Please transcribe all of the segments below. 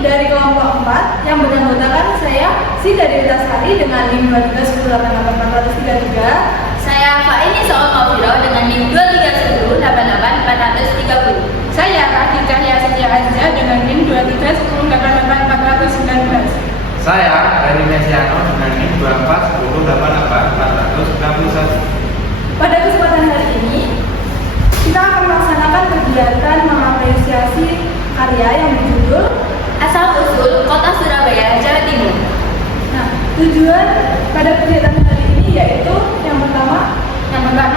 dari kelompok 4 yang beranggotakan saya Sida Dewi Tasari dengan NIM 2318433. Saya Faini Soal Mafiro dengan NIM 231888430. Saya Kaki Cahya Setia Azza dengan NIM 231888419. Saya Heri Mesiano dengan NIM 241088491. Pada kesempatan hari ini, kita akan melaksanakan kegiatan mengapresiasi karya yang berjudul Asal Usul Kota Surabaya, Jawa Timur. Nah, tujuan pada kegiatan hari ini yaitu yang pertama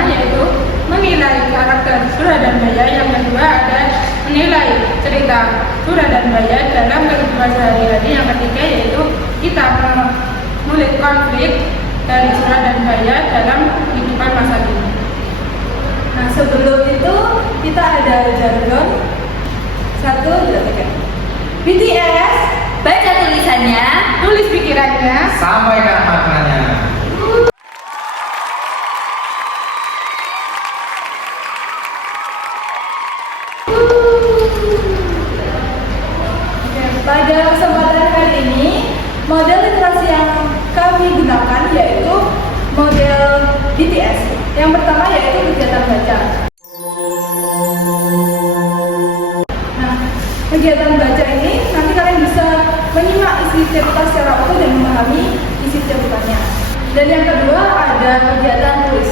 yaitu menilai karakter Suradabaya, yang kedua ada menilai cerita Suradabaya dalam kehidupan sehari-hari, yang ketiga yaitu kita mengulik konflik dari Suradabaya dalam kehidupan masa kini. Nah, sebelum itu kita ada jargon 1, 2, 3. BTS, Baca tulisannya, Tulis pikirannya. Sampaikan maknanya. pada kesempatan kali ini, model literasi yang kami gunakan yaitu model BTS. Yang pertama yaitu kegiatan baca. Nah, kegiatan baca ini nanti kalian bisa menyimak isi cerita secara utuh dan memahami isi ceritanya. Dan yang kedua ada kegiatan tulis.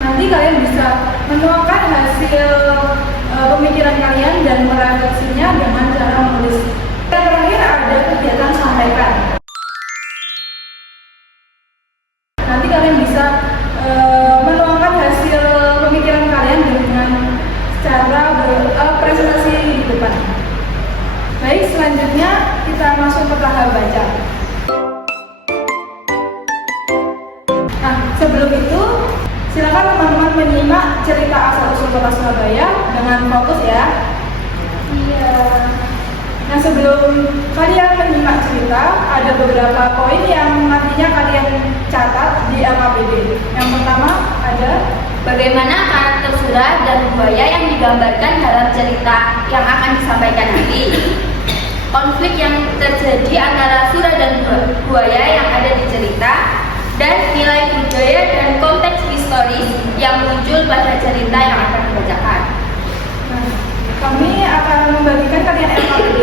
Nanti kalian bisa menuangkan hasil pemikiran kalian dan meredaksinya dengan cara menulis. Yang terakhir ada kegiatan sampaikan. Nanti kalian bisa menuangkan hasil pemikiran kalian dengan cara presentasi di depan. Baik, selanjutnya kita masuk ke tahap baca. Nah, sebelum itu silakan teman-teman menyimak cerita asal-usul Kota Surabaya dengan fokus ya. Iya. Nah, sebelum kalian menyimak cerita, ada beberapa poin yang nantinya kalian catat di LKPD. Yang pertama ada bagaimana karakter Sura dan buaya yang digambarkan dalam cerita yang akan disampaikan nanti. Konflik yang terjadi antara Sura dan buaya yang ada di cerita, dan nilai budaya dan konteks historis yang muncul pada cerita yang akan dibacakan. Nah, kami akan membagikan kalian LKPD.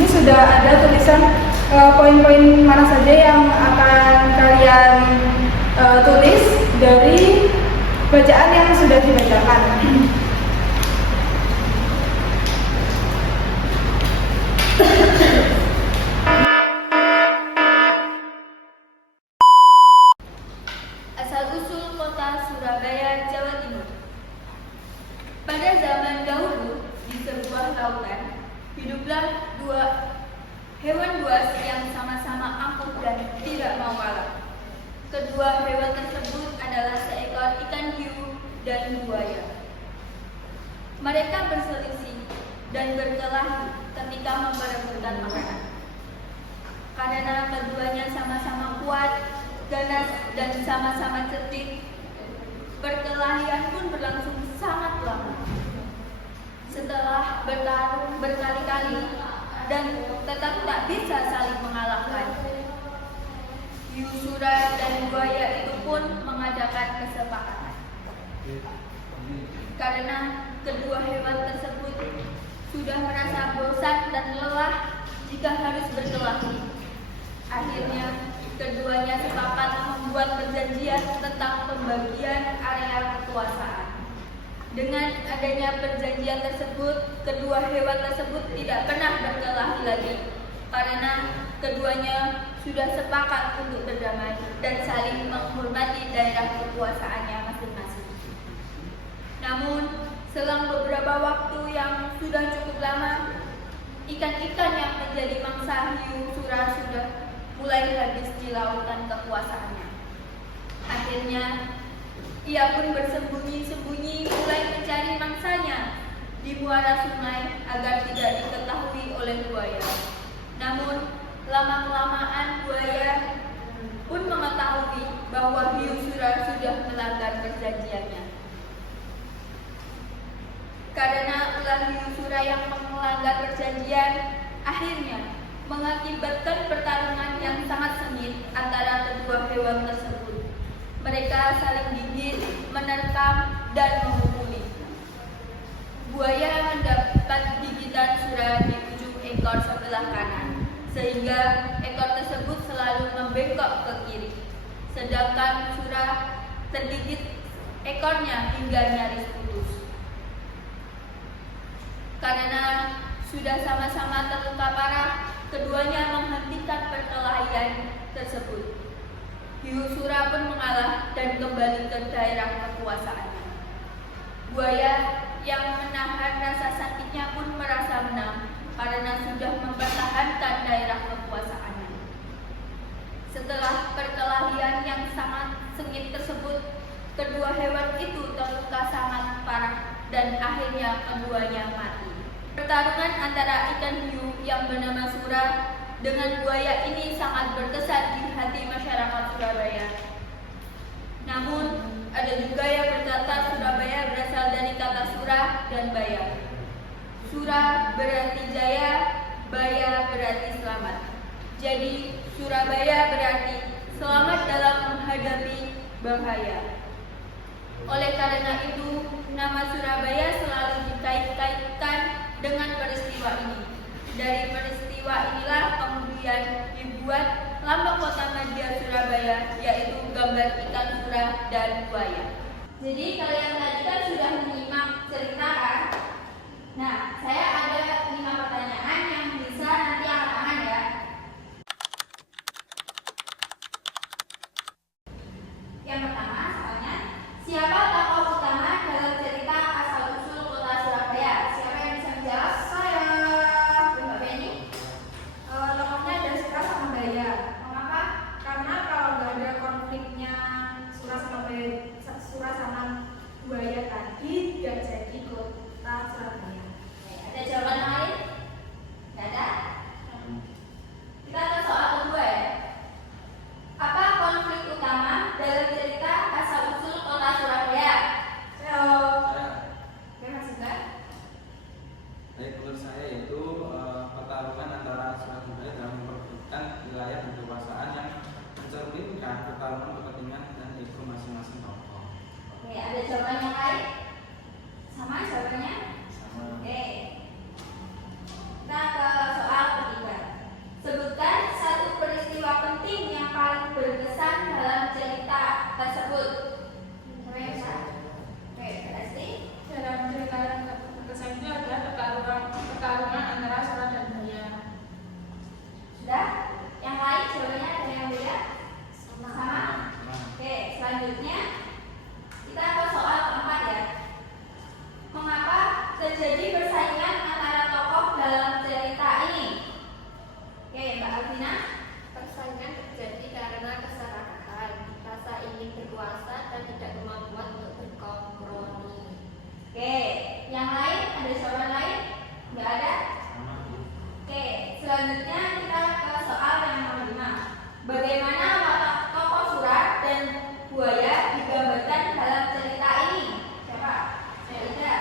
Ini sudah ada tulisan poin-poin mana saja yang akan kalian tulis dari bacaan yang sudah dibacakan. Asal-usul Kota Surabaya, Jawa Timur. Pada zaman dahulu, di sebuah lautan, hiduplah dua hewan buas yang sama-sama angkuh dan tidak mau kalah. Kedua hewan tersebut adalah seekor ikan hiu dan buaya. Mereka berselisih dan berkelahi ketika memperebutkan makanan. Karena keduanya sama-sama kuat, ganas, dan sama-sama cerdik, perkelahian pun berlangsung sangat lama. Setelah bertarung berkali-kali dan tetap tak bisa saling mengalahkan, hiu, Sura, dan buaya itu pun mengadakan kesepakatan. Karena kedua hewan tersebut sudah merasa bosan dan lelah jika harus berkelahi. Akhirnya, keduanya sepakat membuat perjanjian tentang pembagian area kekuasaan. Dengan adanya perjanjian tersebut, kedua hewan tersebut tidak pernah berkelahi lagi, karena keduanya sudah sepakat untuk berdamai dan saling menghormati daerah kekuasaannya masing-masing. Namun, selang beberapa waktu yang sudah cukup lama, ikan-ikan yang menjadi mangsa hiu Sura sudah mulai habis di lautan kekuasaannya. Akhirnya, ia pun bersembunyi-sembunyi mulai mencari mangsanya di muara sungai agar tidak diketahui oleh buaya. Namun, lama-kelamaan buaya pun mengetahui bahwa hiu Sura sudah melanggar perjanjiannya. karena ulah Yusura yang melanggar perjanjian akhirnya mengakibatkan pertarungan yang sangat sengit antara kedua hewan tersebut. Mereka saling gigit, menerkam, dan memukuli. Buaya mendapat gigitan Sura di ujung ekor sebelah kanan, sehingga ekor tersebut selalu membengkok ke kiri. Sedangkan Sura tergigit ekornya hingga nyaris putus. Karena sudah sama-sama terluka parah, keduanya menghentikan perkelahian tersebut. Hiu Sura pun mengalah dan kembali ke daerah kekuasaannya. Buaya yang menahan rasa sakitnya pun merasa menang karena sudah mempertahankan daerah kekuasaannya. Setelah perkelahian yang sangat sengit tersebut, kedua hewan itu terluka sangat parah dan akhirnya keduanya mati. Pertarungan antara ikan hiu yang bernama Sura dengan buaya ini sangat berkesan di hati masyarakat Surabaya. Namun, ada juga yang berkata Surabaya berasal dari kata Sura dan Baya. Sura berarti jaya, Baya berarti selamat. Jadi, Surabaya berarti selamat dalam menghadapi bahaya. Oleh karena itu, nama Surabaya selalu dikait-kaitkan dengan peristiwa ini. Dari peristiwa inilah kemudian dibuat lambang kota Madya Surabaya, yaitu gambar ikan sura dan buaya. Jadi kalian tadi kan sudah menyimak cerita kan? Nah, saya ada 5 pertanyaan yang bisa nanti angkat tangan ya. Yang pertama soalnya, siapa tokoh utama dalam cerita asal-usul kota Surabaya? Siapa yang bisa menjawab? Saya. Mbak Beni. Tokohnya ada Sura sama Baya. Mengapa? Karena kalau nggak ada konfliknya Sura sama buaya tadi, nggak jadi kota Surabaya. Ada jawaban yang lain? Nggak ada? Kita ke soal kedua ya. Apa konflik utama dalam cerita asal-usul kota Surabaya? Oke, Mas Indra. Baik, menurut saya itu pertarungan antara Surabaya dalam memperebutkan wilayah dan kekuasaan yang mencerminkan pertarungan kepentingan dan ego masing-masing tokoh. Oke, ada jawaban yang lain? Sama jawabannya? Sama. Oke. Kita ke soal ketiga. Sebutkan satu peristiwa penting yang paling berkesan dalam cerita tersebut. Siapa yang bisa? Oke, Resti. Dalam cerita yang berkesan itu ada pertarungan antara Sura dan Baya. Sudah? Yang lain jawabannya ada yang beda? Sama. Sama. Oke, selanjutnya kita ke soal keempat ya. Mengapa terjadi persaingan antara tokoh dalam cerita ini? Oke, Mbak Alvina. Persaingan terjadi karena keserakahan, rasa ingin berkuasa dan tidak kemampuan untuk berkompromi. Oke, yang lain ada jawaban lain? Nggak ada? Sama. Oke, selanjutnya kita ke soal yang nomor 5. Bagaimana watak tokoh Sura dan buaya digambarkan dalam cerita ini? Siapa? Ida.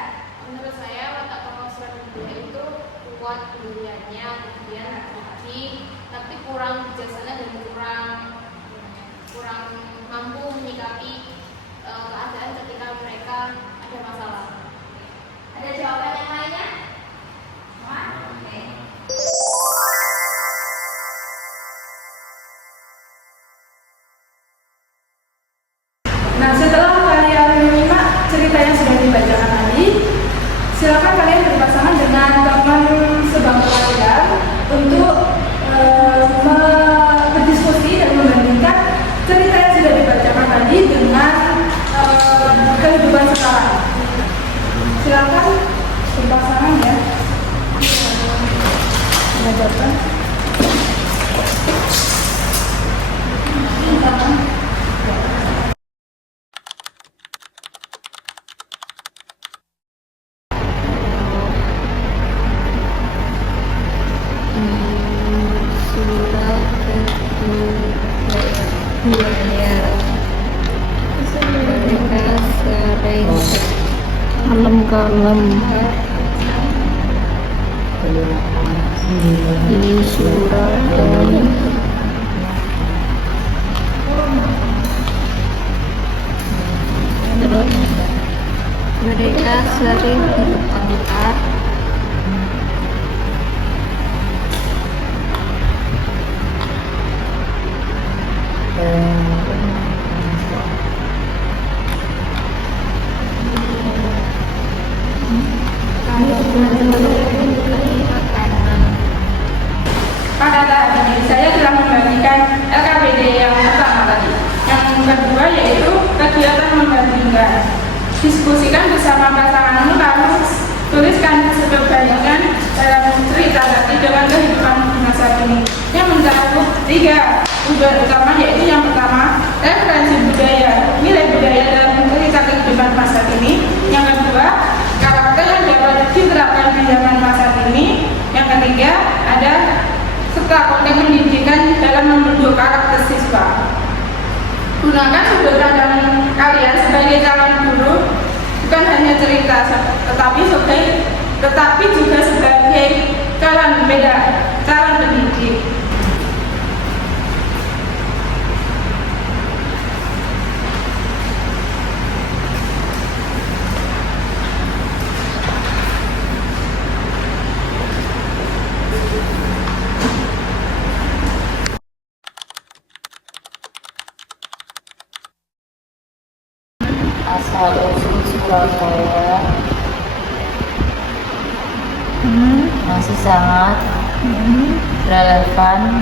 Menurut saya watak tokoh Sura dan Buaya itu kuat pendiriannya, kemudian hati, tapi kurang bijaksana dan kurang mampu menyikapi keadaan ketika mereka ada masalah. Ada jawaban yang lainnya? Semua? Oke. Nah, setelah kalian menyimak cerita yang sudah dibacakan tadi, silakan kalian berpasangan dengan teman sebangku kalian untuk berdiskusi dan membandingkan cerita yang sudah dibacakan tadi dengan kehidupan sekarang. Silakan berpasangan ya. Mengajarkan. Buaya mereka sering kalem-kalem di Surabaya. Terus mereka sering bertengkar Pada tahap ini saya telah membagikan LKPD yang pertama tadi. Yang kedua yaitu kegiatan membandingkan. Diskusikan bersama pasanganmu lalu tuliskan perbandingan dalam cerita tadi dengan kehidupan masa kini. Yang mencakup 3 tujuan utama yaitu yang pertama referensi budaya, nilai budaya dalam cerita kehidupan masa kini. Yang kedua karakter yang dapat diterapkan di zaman masa kini. Yang ketiga ada serta konteks pendidikan dalam membentuk karakter siswa. Gunakan sudut pandang kalian sebagai calon guru bukan hanya cerita, tetapi juga sebagai calon pendidik. Asal usul Surabaya masih sangat relevan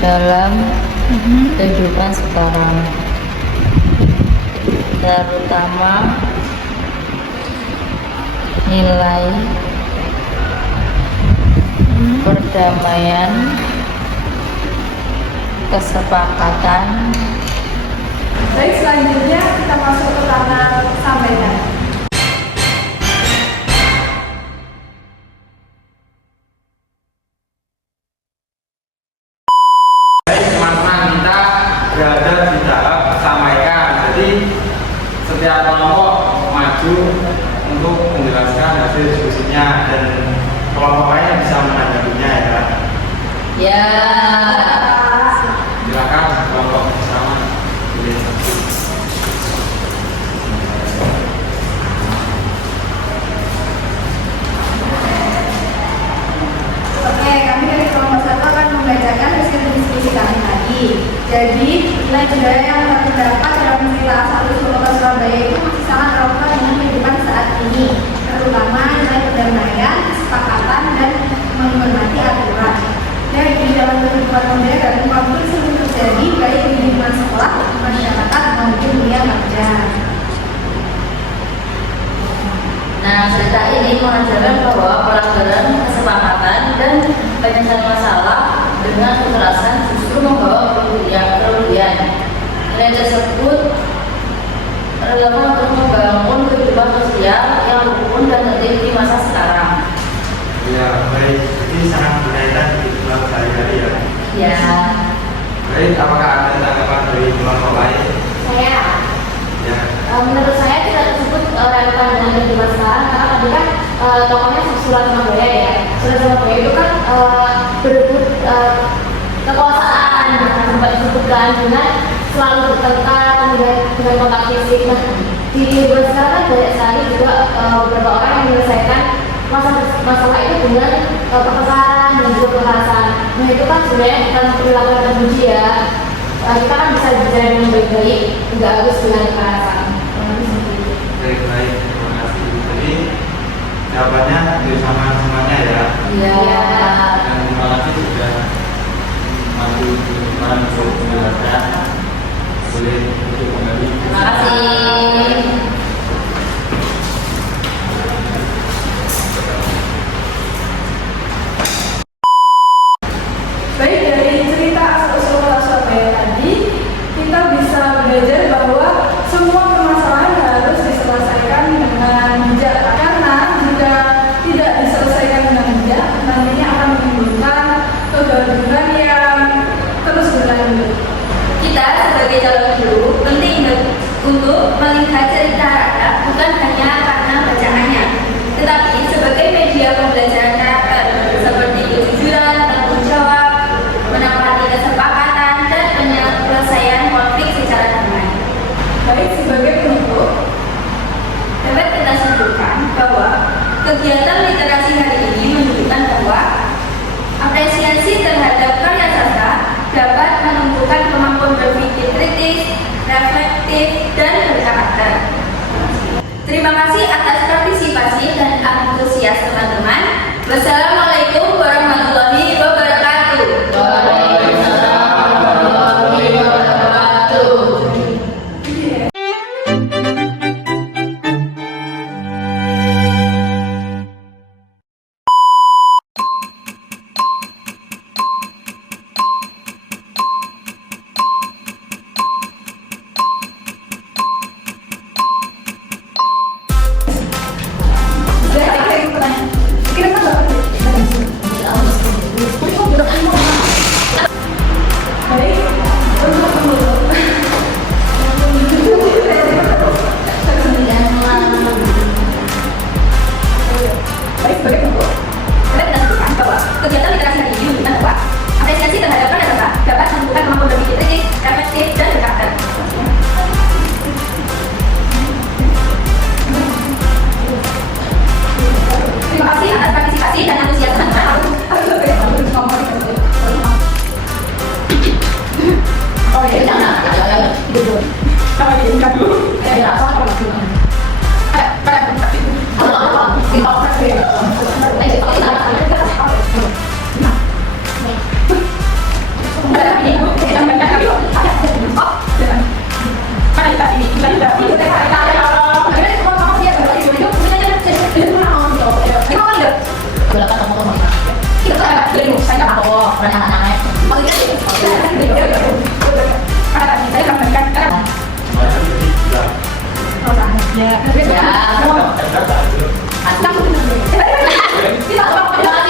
dalam kehidupan sekarang, terutama nilai perdamaian, kesepakatan. Baik, selanjutnya kita masuk ke tanah sampaikan. Baik teman-teman, kita berada di tahap sampaikan. Jadi setiap kelompok maju untuk menjelaskan hasil diskusinya dan kelompok lain bisa menanggapinya ya. Ya. Silakan kelompok bersama. Oke, kami dari kelompok 1 akan membacakan hasil diskusi kami tadi. Jadi, nilai budaya yang terdapat dalam cerita asal usul kota Surabaya itu masih sangat relevan dengan kehidupan saat ini, terutama nilai perdamaian, kesepakatan, dan menghormati aturan. Jadi, dalam kehidupan modern, konflik sering terjadi baik di lingkungan sekolah, masyarakat, maupun dunia kerja. Nah, cerita ini mengajarkan bahwa pelanggaran kesepakatan dan penyelesaian masalah dengan kekerasan justru membawa kerugian. Nilai tersebut relevan untuk membangun kehidupan sosial yang rukun dan tertib di masa sekarang. Ya, baik. Ini sangat berkaitan di kehidupan sehari-hari ya. Ya. Baik, apakah ada tanggapan dari kelompok lain? Saya, Ya. menurut saya tidak tersebut relevan dengan kehidupan sekarang karena tadi kan tokohnya Surat Surabaya ya. Surat Surabaya itu kan berebut kekuasaan, sempat disebutkan dengan selalu bertengkar kemudian dengan kontak fisik. Nah, di kehidupan sekarang kan banyak sekali juga beberapa orang yang menyelesaikan masalah itu dengan pertengkaran dan juga kekerasan. Nah, itu kan sebenarnya bukan perilaku yang terpuji ya. Kita kan bisa bicara dengan baik-baik, nggak harus dengan kekerasan. Baik, terima kasih. Jadi jawabannya bersama semuanya ya. Iya. Dan terima kasih sudah maju ke depan untuk menjelaskan. Boleh untuk kembali. Terima kasih. Baik, dari cerita asal-usul kota Surabaya tadi, kita bisa belajar bahwa semua permasalahan harus diselesaikan dengan bijak. Karena jika tidak diselesaikan Terima kasih atas partisipasi dan antusias teman-teman. Wassalamualaikum warahmatullahi wabarakatuh. Waalaikumsalam warahmatullahi wabarakatuh. Kegiatan literasi hari ini menunjukkan bahwa apresiasi terhadap peserta dapat menunjukkan kemampuan berpikir kritis, refleksif, dan berkarakter. Terima kasih atas partisipasi dan antusias teman-teman. Oh iya, jangan. Itu dulu. Sama di tingkat dulu. Ya, sama dulu. Ya. Ya.